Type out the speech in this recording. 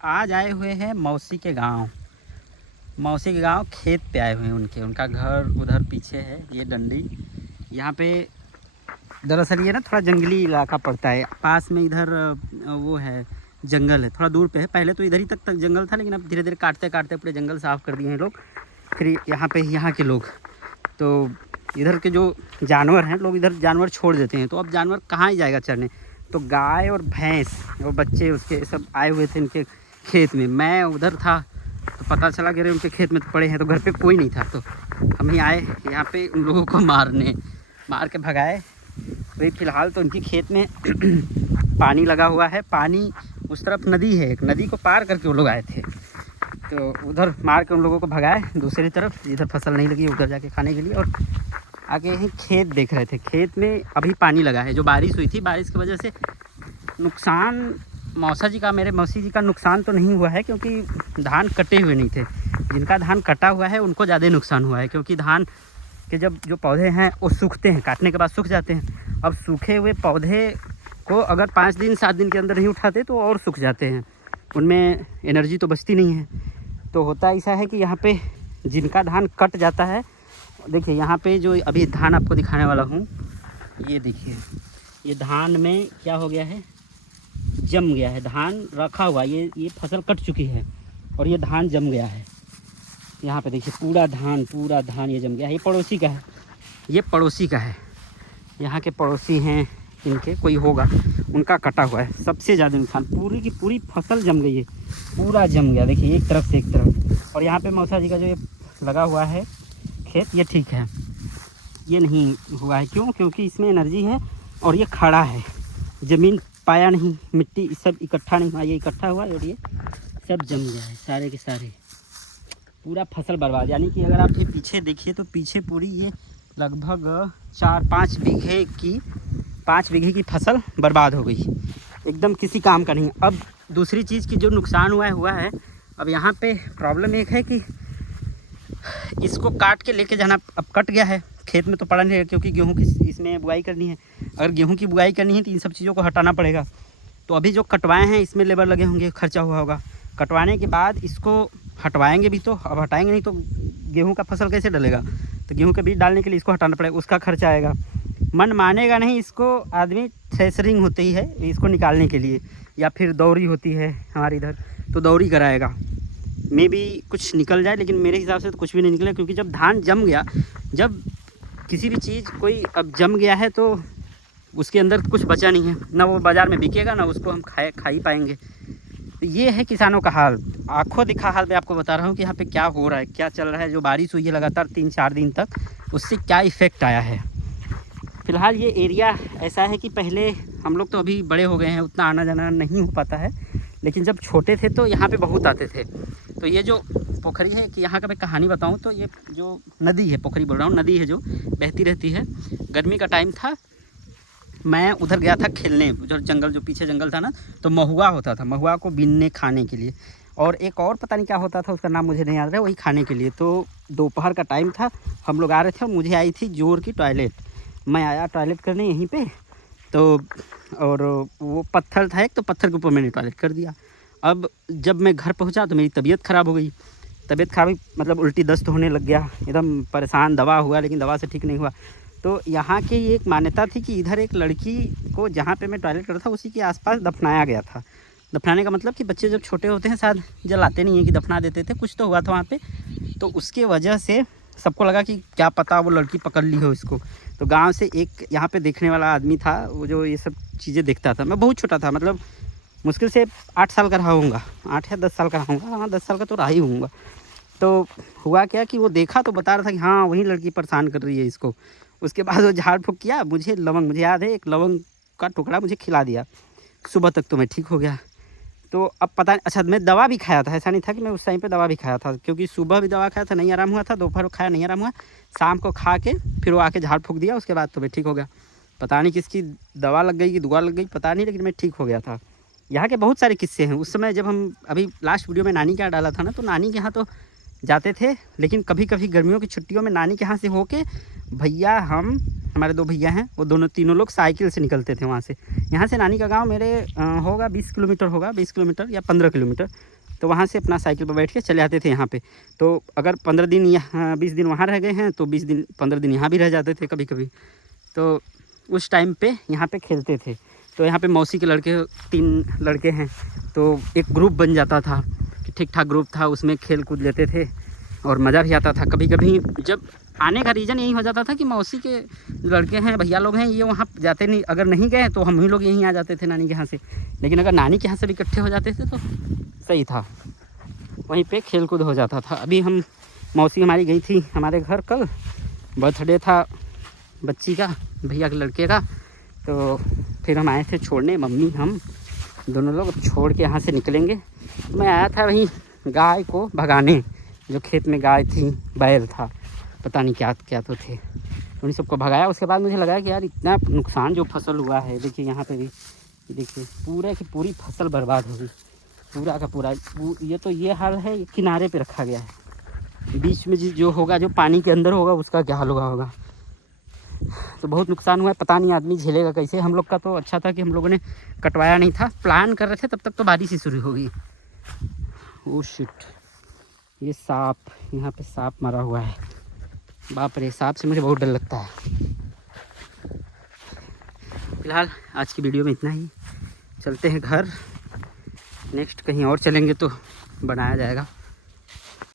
आज आए हुए हैं मौसी के गांव। मौसी के गांव खेत पे आए हुए हैं उनका घर उधर पीछे है। ये डंडी यहाँ पे दरअसल ये ना थोड़ा जंगली इलाका पड़ता है। पास में इधर वो है जंगल है, थोड़ा दूर पे है। पहले तो इधर ही तक जंगल था, लेकिन अब धीरे धीरे काटते काटते पूरे जंगल साफ़ कर दिए हैं लोग। फिर यहाँ पे यहाँ के लोग तो इधर के जो जानवर हैं, लोग इधर जानवर छोड़ देते हैं। तो अब जानवर कहाँ ही जाएगा चरने। तो गाय और भैंस और बच्चे उसके सब आए हुए थे इनके खेत में। मैं उधर था तो पता चला कि अरे उनके खेत में तो पड़े हैं, तो घर पे कोई नहीं था। तो हम ही आए यहाँ पे उन लोगों को मार के भगाए। तो फ़िलहाल तो उनकी खेत में पानी लगा हुआ है। पानी उस तरफ नदी है, एक नदी को पार करके वो लोग आए थे। तो उधर मार के उन लोगों को भगाए दूसरी तरफ, जिधर फसल नहीं लगी उधर जाके खाने के लिए। और आगे ही खेत देख रहे थे। खेत में अभी पानी लगा है। जो बारिश हुई थी, बारिश की वजह से नुकसान मेरे मौसी जी का नुकसान तो नहीं हुआ है, क्योंकि धान कटे हुए नहीं थे। जिनका धान कटा हुआ है उनको ज़्यादा नुकसान हुआ है, क्योंकि धान के जब जो पौधे हैं वो सूखते हैं, काटने के बाद सूख जाते हैं। अब सूखे हुए पौधे को अगर 5 दिन 7 दिन के अंदर नहीं उठाते तो और सूख जाते हैं, उनमें एनर्जी तो बचती नहीं है। तो होता ऐसा है कि यहाँ पे जिनका धान कट जाता है, देखिए यहाँ पे जो अभी धान आपको दिखाने वाला हूँ, ये देखिए ये धान में क्या हो गया है, जम गया है। धान रखा हुआ, ये फसल कट चुकी है और ये धान जम गया है। यहाँ पे देखिए पूरा धान ये जम गया है। ये पड़ोसी का है, ये पड़ोसी का है। यहाँ के पड़ोसी हैं इनके, कोई होगा, उनका कटा हुआ है। सबसे ज़्यादा नुकसान, पूरी की पूरी फसल जम गई है, पूरा जम गया। देखिए एक तरफ से एक तरफ। और यहाँ पे मौसा जी का जो ये लगा हुआ है खेत, ये ठीक है, ये नहीं हुआ है। क्यों? क्योंकि इसमें एनर्जी है और ये खड़ा है, ज़मीन पाया नहीं, मिट्टी सब इकट्ठा नहीं हुआ, ये इकट्ठा हुआ और ये सब जम गया है सारे के सारे। पूरा फसल बर्बाद। यानी कि अगर आप ये पीछे देखिए तो पीछे पूरी ये लगभग 4-5 बीघे की फसल बर्बाद हो गई, एकदम किसी काम का नहीं। अब दूसरी चीज़ की जो नुकसान हुआ है। अब यहाँ पे प्रॉब्लम एक है कि इसको काट के लेके जाना, अब कट गया है, खेत में तो पड़ा नहीं है, क्योंकि गेहूं की इसमें बुआई करनी है। अगर गेहूं की बुआई करनी है तो इन सब चीज़ों को हटाना पड़ेगा। तो अभी जो कटवाए हैं इसमें लेबर लगे होंगे, खर्चा हुआ होगा। कटवाने के बाद इसको हटवाएंगे भी, तो अब हटाएंगे नहीं तो गेहूं का फसल कैसे डलेगा। तो गेहूं के बीज डालने के लिए इसको हटाना पड़ेगा, उसका खर्चा आएगा। मन मानेगा नहीं इसको आदमी, थ्रेसरिंग होती है इसको निकालने के लिए, या फिर दौरी होती है हमारे इधर, तो दौरी कराएगा। मे भी कुछ निकल जाए, लेकिन मेरे हिसाब से तो कुछ भी नहीं निकला। क्योंकि जब धान जम गया, जब किसी भी चीज़ कोई अब जम गया है तो उसके अंदर कुछ बचा नहीं है, ना वो बाज़ार में बिकेगा, ना उसको हम खा ही पाएंगे। तो ये है किसानों का हाल। आंखों दिखा हाल मैं आपको बता रहा हूँ कि यहाँ पे क्या हो रहा है, क्या चल रहा है। जो बारिश हुई है लगातार 3-4 दिन तक, उससे क्या इफ़ेक्ट आया है। फ़िलहाल ये एरिया ऐसा है कि पहले हम लोग तो अभी बड़े हो गए हैं, उतना आना जाना नहीं हो पाता है, लेकिन जब छोटे थे तो यहाँ पे बहुत आते थे। तो ये जो पोखरी है कि यहाँ का मैं कहानी बताऊँ तो ये जो नदी है, पोखरी बोल रहा हूँ, नदी है जो बहती रहती है। गर्मी का टाइम था, मैं उधर गया था खेलने, जो जंगल, जो पीछे जंगल था ना, तो महुआ होता था, महुआ को बीनने खाने के लिए। और एक और पता नहीं क्या होता था, उसका नाम मुझे नहीं याद रहा, वही खाने के लिए। तो दोपहर का टाइम था, हम लोग आ रहे थे और मुझे आई थी जोर की टॉयलेट। मैं आया टॉयलेट करने यहीं पे, तो और वो पत्थर था एक, तो पत्थर के ऊपर मैंने टॉयलेट कर दिया। अब जब मैं घर पहुंचा तो मेरी तबीयत ख़राब हो गई। तबीयत खराब मतलब उल्टी दस्त होने लग गया, एकदम परेशान। दवा हुआ लेकिन दवा से ठीक नहीं हुआ। तो यहाँ की एक मान्यता थी कि इधर एक लड़की को, जहाँ पे मैं टॉयलेट करता था उसी के आसपास दफनाया गया था। दफनाने का मतलब कि बच्चे जब छोटे होते हैं शायद जलाते नहीं हैं, कि दफना देते थे, कुछ तो हुआ था वहाँ पे। तो उसके वजह से सबको लगा कि क्या पता वो लड़की पकड़ ली हो इसको। तो गांव से एक यहाँ पे देखने वाला आदमी था, वो जो ये सब चीज़ें देखता था। मैं बहुत छोटा था, मतलब मुश्किल से 8 साल का रहा होऊंगा, 8 या 10 साल का रहा होऊंगा। हाँ 10 साल का तो रहा ही होऊंगा। तो हुआ क्या कि वो देखा तो बता रहा था कि हाँ वही लड़की परेशान कर रही है इसको। उसके बाद वो झाड़ फूँक किया, मुझे याद है, एक लवंग का टुकड़ा मुझे खिला दिया। सुबह तक तो मैं ठीक हो गया। तो अब पता नहीं, अच्छा मैं दवा भी खाया था, ऐसा नहीं था कि मैं उस टाइम पे दवा भी खाया था, क्योंकि सुबह भी दवा खाया था, नहीं आराम हुआ था, दोपहर को खाया नहीं आराम हुआ, शाम को खा के फिर वो आके झाड़ फूँक दिया, उसके बाद तो मैं ठीक हो गया। पता नहीं किसकी दवा लग गई कि दुआ लग गई, पता नहीं, लेकिन मैं ठीक हो गया था। यहाँ के बहुत सारे किस्से हैं। उस समय जब हम अभी लास्ट वीडियो में नानी के यहाँ डाला था ना, तो नानी के यहाँ तो जाते थे, लेकिन कभी कभी गर्मियों की छुट्टियों में नानी के यहाँ से होके भैया हम हमारे 2 भैया हैं, वो दोनों तीनों लोग साइकिल से निकलते थे वहाँ से। यहाँ से नानी का गांव मेरे होगा 20 किलोमीटर होगा, 20 किलोमीटर या 15 किलोमीटर। तो वहाँ से अपना साइकिल पर बैठ के चले आते थे यहाँ पे। तो अगर 15 दिन यहाँ 20 दिन वहाँ रह गए हैं तो 20 दिन 15 दिन यहाँ भी रह जाते थे कभी कभी। तो उस टाइम पे यहाँ पे खेलते थे। तो यहाँ पे मौसी के लड़के 3 लड़के हैं, तो एक ग्रुप बन जाता था कि ठीक ठाक ग्रुप था, उसमें खेल कूद लेते थे और मज़ा भी आता था। कभी कभी जब आने का रीज़न यही हो जाता था कि मौसी के लड़के हैं, भैया लोग हैं, ये वहाँ जाते नहीं, अगर नहीं गए तो हम ही लोग यहीं आ जाते थे नानी के यहाँ से। लेकिन अगर नानी के यहाँ से भी इकट्ठे हो जाते थे तो सही था, वहीं पे खेल कूद हो जाता था। अभी हम मौसी हमारी गई थी हमारे घर, कल बर्थडे था बच्ची का, भैया के लड़के का। तो फिर हम आए थे छोड़ने, मम्मी हम दोनों लोग छोड़ के यहाँ से निकलेंगे। मैं आया था वहीं गाय को भगाने, जो खेत में गाय थी, बैल था, पता नहीं क्या क्या तो थे, उन सबको भगाया। उसके बाद मुझे लगा कि यार इतना नुकसान जो फसल हुआ है, देखिए यहाँ पे भी, देखिए पूरे की पूरी फसल बर्बाद हो गई, पूरा का पूरा। ये तो ये हाल है, किनारे पे रखा गया है, बीच में जो होगा, जो पानी के अंदर होगा, उसका क्या हाल होगा। तो बहुत नुकसान हुआ है, पता नहीं आदमी झेलेगा कैसे। हम लोग का तो अच्छा था कि हम लोगों ने कटवाया नहीं था, प्लान कर रहे थे, तब तक तो बारिश ही शुरू हो गई। ओह शिट, ये सांप, यहाँ पे सांप मरा हुआ है, बाप रे, सांप से मुझे बहुत डर लगता है। फिलहाल आज की वीडियो में इतना ही, चलते हैं घर, नेक्स्ट कहीं और चलेंगे तो बनाया जाएगा।